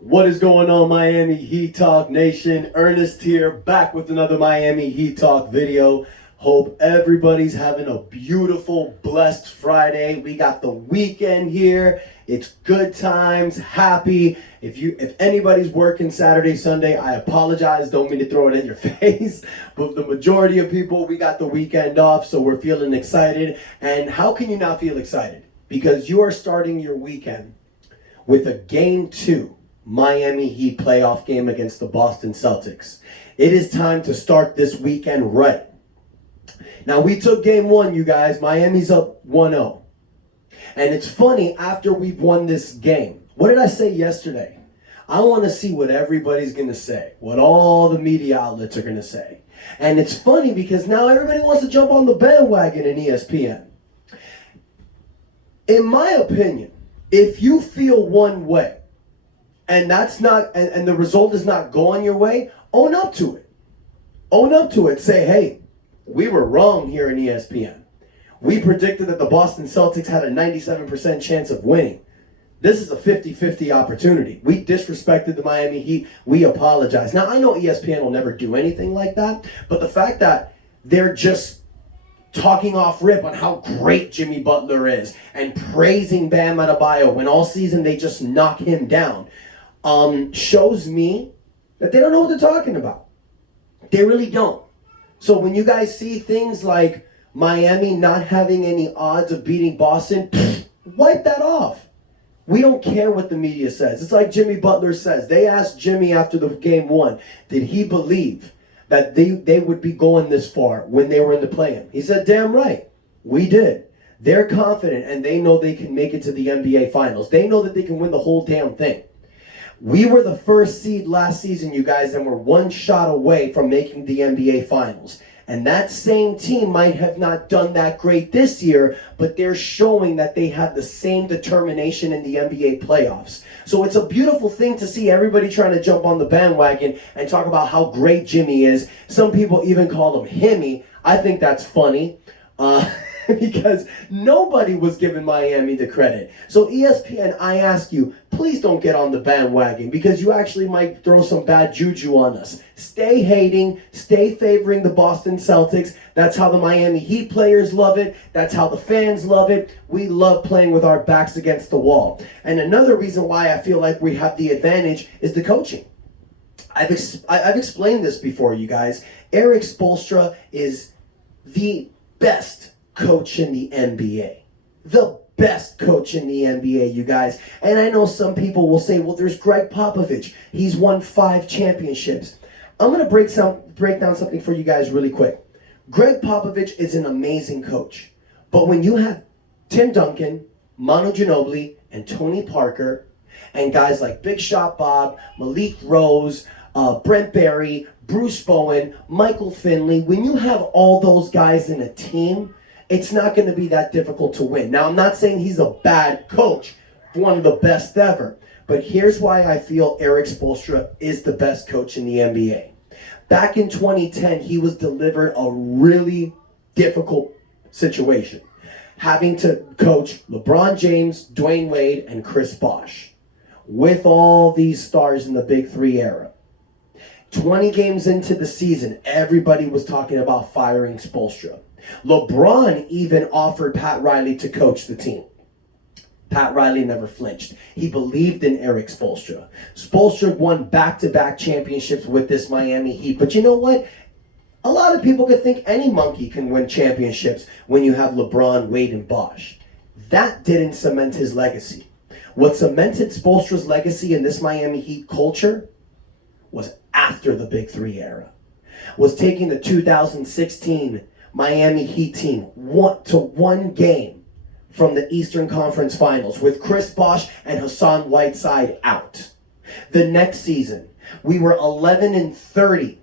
What is going on, Miami Heat Talk Nation? Ernest here, back with another Miami Heat Talk video. Hope everybody's having a beautiful, blessed Friday. We got the weekend here. It's good times, happy. If anybody's working Saturday, Sunday, I apologize. Don't mean to throw it in your face. But the majority of people, we got the weekend off, so we're feeling excited. And how can you not feel excited? Because you are starting your weekend with a Game 2 Miami Heat playoff game against the Boston Celtics. It is time to start this weekend right. Now, we took Game 1, you guys. Miami's up 1-0. And it's funny, after we've won this game, what did I say yesterday? I want to see what everybody's going to say, what all the media outlets are going to say. And it's funny because now everybody wants to jump on the bandwagon in ESPN. In my opinion, if you feel one way, and that's not, and the result is not going your way, own up to it. Own up to it. Say, hey, we were wrong here in ESPN. We predicted that the Boston Celtics had a 97% chance of winning. This is a 50-50 opportunity. We disrespected the Miami Heat. We apologize. Now, I know ESPN will never do anything like that, but the fact that they're just talking off rip on how great Jimmy Butler is and praising Bam Adebayo when all season they just knock him down, shows me that they don't know what they're talking about. They really don't. So when you guys see things like Miami not having any odds of beating Boston, wipe that off. We don't care what the media says. It's like Jimmy Butler says. They asked Jimmy after the Game 1, did he believe that they would be going this far when they were in the play-in? He said, damn right, we did. They're confident and they know they can make it to the NBA Finals. They know that they can win the whole damn thing. We were the first seed last season, you guys, and we're one shot away from making the NBA Finals. And that same team might have not done that great this year, but they're showing that they have the same determination in the NBA playoffs. So it's a beautiful thing to see everybody trying to jump on the bandwagon and talk about how great Jimmy is. Some people even call him Himmy. I think that's funny. Because nobody was giving Miami the credit. So ESPN, I ask you, please don't get on the bandwagon because you actually might throw some bad juju on us. Stay hating, stay favoring the Boston Celtics. That's how the Miami Heat players love it. That's how the fans love it. We love playing with our backs against the wall. And another reason why I feel like we have the advantage is the coaching. I've explained this before, you guys. Erik Spoelstra is the best coach in the NBA. The best coach in the NBA, you guys. And I know some people will say, well, there's Greg Popovich. He's won 5 championships. I'm going to break down something for you guys really quick. Greg Popovich is an amazing coach. But when you have Tim Duncan, Manu Ginobili, and Tony Parker, and guys like Big Shot Bob, Malik Rose, Brent Barry, Bruce Bowen, Michael Finley, when you have all those guys in a team, it's not going to be that difficult to win. Now, I'm not saying he's a bad coach, one of the best ever. But here's why I feel Erik Spoelstra is the best coach in the NBA. Back in 2010, he was delivered a really difficult situation, having to coach LeBron James, Dwayne Wade, and Chris Bosh, with all these stars in the Big Three era. 20 games into the season, everybody was talking about firing Spolstra. LeBron even offered Pat Riley to coach the team. Pat Riley never flinched. He believed in Erik Spoelstra. Spolstra won back-to-back championships with this Miami Heat. But you know what? A lot of people could think any monkey can win championships when you have LeBron, Wade, and Bosh. That didn't cement his legacy. What cemented Spolstra's legacy in this Miami Heat culture was after the Big Three era. Was taking the 2016 Miami Heat team to one game from the Eastern Conference Finals with Chris Bosh and Hassan Whiteside out. The next season, we were 11-30,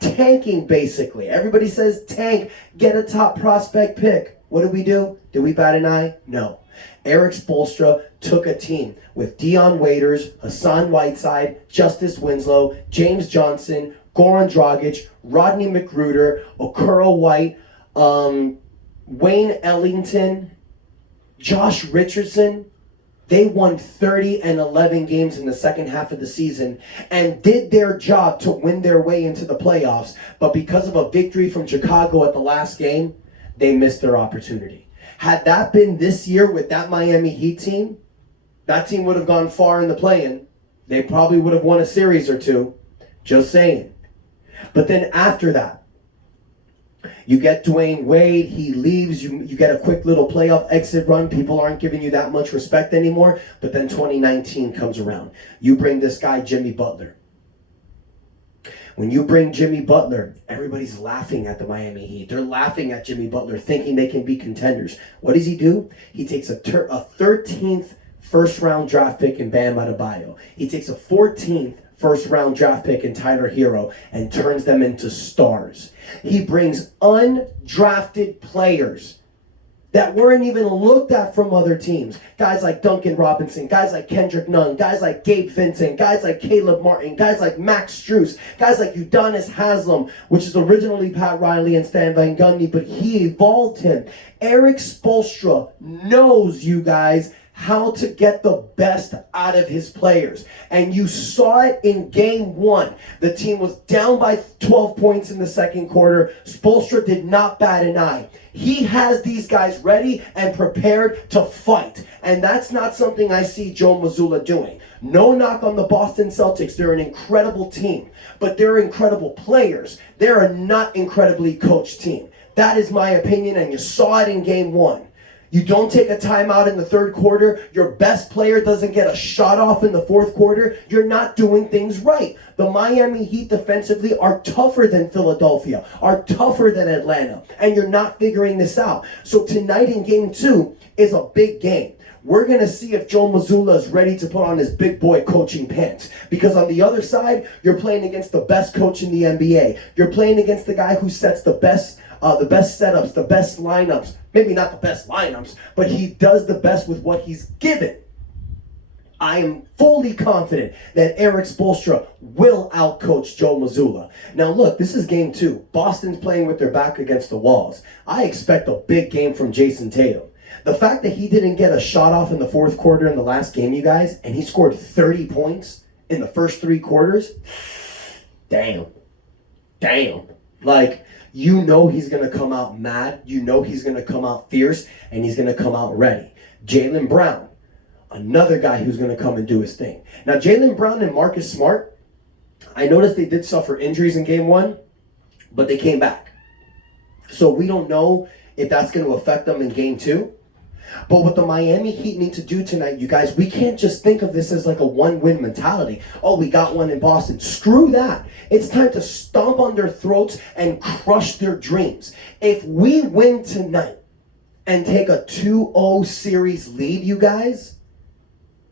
tanking basically. Everybody says tank, get a top prospect pick. What did we do? Did we bat an eye? No. Erik Spoelstra took a team with Dion Waiters, Hassan Whiteside, Justice Winslow, James Johnson, Goran Dragic, Rodney McGruder, Okoro White, Wayne Ellington, Josh Richardson, They won 30 and 11 games in the second half of the season and did their job to win their way into the playoffs. But because of a victory from Chicago at the last game, they missed their opportunity. Had that been this year with that Miami Heat team, that team would have gone far in the play-in. They probably would have won a series or two. Just saying. But then after that, you get Dwayne Wade, he leaves, you get a quick little playoff exit run. People aren't giving you that much respect anymore. But then 2019 comes around. You bring this guy, Jimmy Butler. When you bring Jimmy Butler, everybody's laughing at the Miami Heat. They're laughing at Jimmy Butler, thinking they can be contenders. What does he do? He takes a 13th first-round draft pick in Bam Adebayo. He takes a 14th first-round draft pick in Tyler Hero and turns them into stars. He brings undrafted players that weren't even looked at from other teams. Guys like Duncan Robinson, guys like Kendrick Nunn, guys like Gabe Vincent, guys like Caleb Martin, guys like Max Strus, guys like Udonis Haslem, which is originally Pat Riley and Stan Van Gundy, but he evolved him. Erik Spoelstra knows, you guys, how to get the best out of his players. And you saw it in game one. The team was down by 12 points in the second quarter. Spolstra did not bat an eye. He has these guys ready and prepared to fight. And that's not something I see Joe Mazzulla doing. No knock on the Boston Celtics. They're an incredible team. But they're incredible players. They're a not incredibly coached team. That is my opinion, and you saw it in game one. You don't take a timeout in the third quarter. Your best player doesn't get a shot off in the fourth quarter. You're not doing things right. The Miami Heat defensively are tougher than Philadelphia, are tougher than Atlanta, and you're not figuring this out. So tonight in game two is a big game. We're going to see if Joe Mazzulla is ready to put on his big boy coaching pants. Because on the other side, you're playing against the best coach in the NBA. You're playing against the guy who sets the best setups, the best lineups. Maybe not the best lineups, but he does the best with what he's given. I am fully confident that Erik Spoelstra will outcoach Joe Mazzulla. Now look, this is game two. Boston's playing with their back against the walls. I expect a big game from Jason Tatum. The fact that he didn't get a shot off in the fourth quarter in the last game, you guys, and he scored 30 points in the first three quarters, damn. Like, you know he's going to come out mad. You know he's going to come out fierce, and he's going to come out ready. Jaylen Brown, another guy who's going to come and do his thing. Now, Jaylen Brown and Marcus Smart, I noticed they did suffer injuries in game one, but they came back. So we don't know if that's going to affect them in game two. But what the Miami Heat need to do tonight, you guys, we can't just think of this as like a one-win mentality. Oh, we got one in Boston. Screw that. It's time to stomp on their throats and crush their dreams. If we win tonight and take a 2-0 series lead, you guys,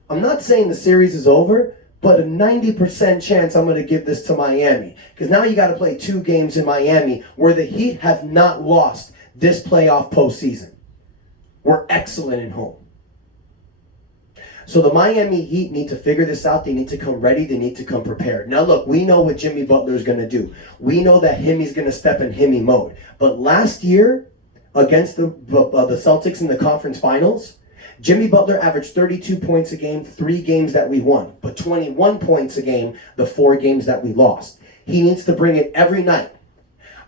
I'm not saying the series is over, but a 90% chance I'm going to give this to Miami. Because now you got to play 2 games in Miami where the Heat have not lost this playoff postseason. We're excellent at home. So the Miami Heat need to figure this out. They need to come ready. They need to come prepared. Now look, we know what Jimmy Butler is going to do. We know that Himmy's going to step in Himmy mode. But last year, against the Celtics in the conference finals, Jimmy Butler averaged 32 points a game, 3 games that we won, but 21 points a game, the 4 games that we lost. He needs to bring it every night.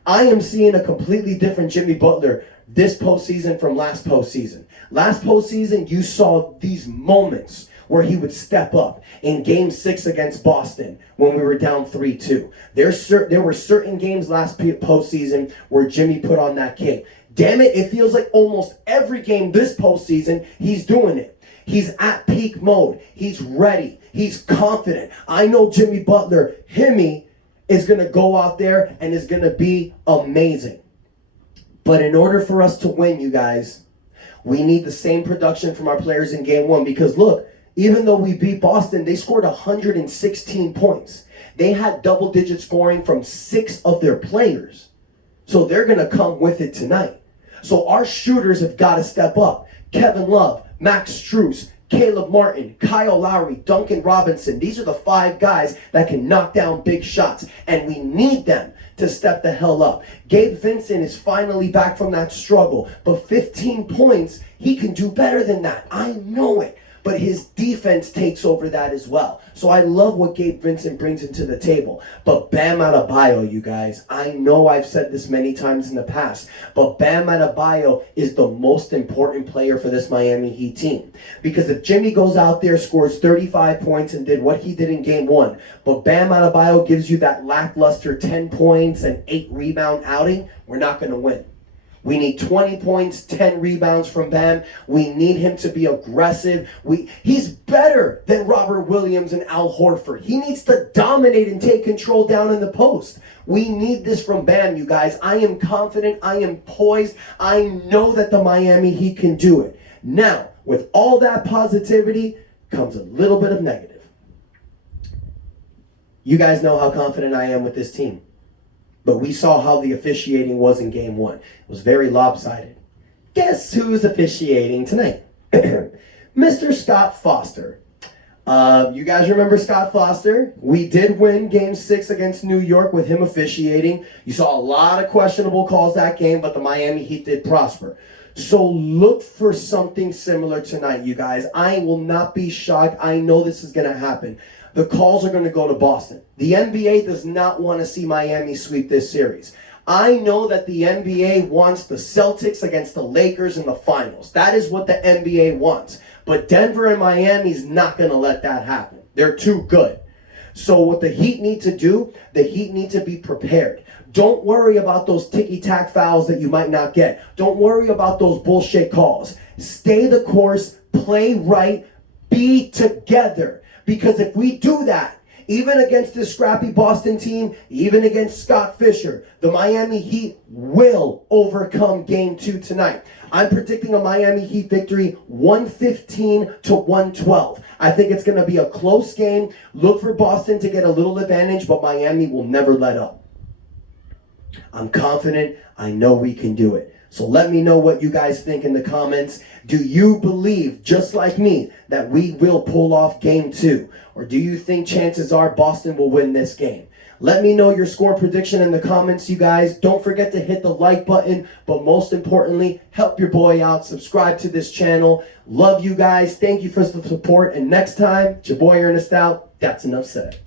I am seeing a completely different Jimmy Butler this postseason from last postseason. Last postseason, you saw these moments where he would step up. In Game 6 against Boston, when we were down 3-2. There were certain games last postseason where Jimmy put on that cape. Damn it, it feels like almost every game this postseason, he's doing it. He's at peak mode. He's ready. He's confident. I know Jimmy Butler, Himmy, is going to go out there and is going to be amazing. But in order for us to win, you guys, we need the same production from our players in game 1. Because look, even though we beat Boston, they scored 116 points. They had double-digit scoring from 6 of their players. So they're going to come with it tonight. So our shooters have got to step up. Kevin Love, Max Strus, Caleb Martin, Kyle Lowry, Duncan Robinson. These are the 5 guys that can knock down big shots. And we need them to step the hell up. Gabe Vincent is finally back from that struggle. But 15 points, he can do better than that. I know it. but his defense takes over that as well. So I love what Gabe Vincent brings into the table. But Bam Adebayo, you guys, I know I've said this many times in the past, but Bam Adebayo is the most important player for this Miami Heat team. Because if Jimmy goes out there, scores 35 points and did what he did in game 1, but Bam Adebayo gives you that lackluster 10 points and 8 rebound outing, we're not going to win. We need 20 points, 10 rebounds from Bam. We need him to be aggressive. He's better than Robert Williams and Al Horford. He needs to dominate and take control down in the post. We need this from Bam, you guys. I am confident. I am poised. I know that the Miami Heat can do it. Now, with all that positivity comes a little bit of negative. You guys know how confident I am with this team. But we saw how the officiating was in game 1. It was very lopsided. Guess who's officiating tonight? Mr. Scott Foster. You guys remember Scott Foster? We did win game 6 against New York with him officiating. You saw a lot of questionable calls that game, but the Miami Heat did prosper. So look for something similar tonight, you guys. I will not be shocked. I know this is going to happen. The calls are going to go to Boston. The NBA does not want to see Miami sweep this series. I know that the NBA wants the Celtics against the Lakers in the finals. That is what the NBA wants. But Denver and Miami's not going to let that happen. They're too good. So what the Heat need to do, the Heat need to be prepared. Don't worry about those ticky-tack fouls that you might not get. Don't worry about those bullshit calls. Stay the course, play right, be together. Because if we do that, even against this scrappy Boston team, even against Scott Fisher, the Miami Heat will overcome game 2 tonight. I'm predicting a Miami Heat victory 115-112. I think it's going to be a close game. Look for Boston to get a little advantage, but Miami will never let up. I'm confident. I know we can do it. So let me know what you guys think in the comments. Do you believe, just like me, that we will pull off game 2? Or do you think chances are Boston will win this game? Let me know your score prediction in the comments, you guys. Don't forget to hit the like button. But most importantly, help your boy out. Subscribe to this channel. Love you guys. Thank you for the support. And next time, it's your boy Ernest out. That's enough said.